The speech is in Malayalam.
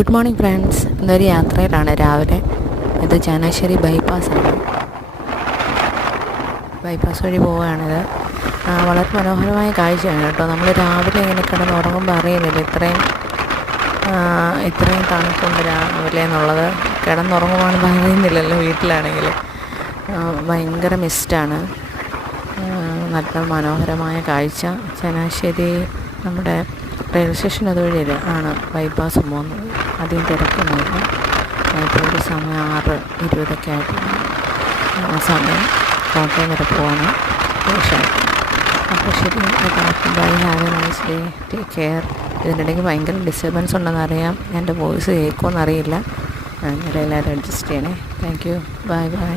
Good morning friends. ഇന്നൊരു യാത്രയിലാണ് രാവിലെ. ഇത് ചങ്ങനാശ്ശേരി ബൈപ്പാസാണ്. ബൈപ്പാസ് വഴി പോവുകയാണിത്. വളരെ മനോഹരമായ കാഴ്ചയാണ് കേട്ടോ. നമ്മൾ രാവിലെ ഇങ്ങനെ കിടന്നുറങ്ങുമ്പോൾ അറിയുന്നില്ല ഇത്രയും തണുപ്പുണ്ട് രാവിലെ എന്നുള്ളത്. കിടന്നുറങ്ങുവാണെന്ന് അറിയുന്നില്ലല്ലോ. വീട്ടിലാണെങ്കിൽ ഭയങ്കര മിസ്റ്റാണ്. നല്ല മനോഹരമായ കാഴ്ച. ചങ്ങനാശ്ശേരി നമ്മുടെ റെയിൽവേ സ്റ്റേഷൻ അതുവഴി ആണ് ബൈപ്പാസ് പോകുന്നത്. അധികം തിരക്കൊന്നുമില്ല. ഇപ്പോൾ ഒരു സമയം 6:20 ആയിട്ടാണ് ആ സമയം. കോട്ടയം വരെ പോവാണ് ഷായിട്ട്. അപ്പോൾ ശരി, bye, have a nice day, take care. ഇതിനിടയ്ക്ക് ഭയങ്കര ഡിസ്റ്റർബൻസ് ഉണ്ടെന്നറിയാം. എൻ്റെ വോയിസ് കേൾക്കുമെന്നറിയില്ല. എല്ലാവരും അഡ്ജസ്റ്റ് ചെയ്യണേ. Thank you. Bye bye.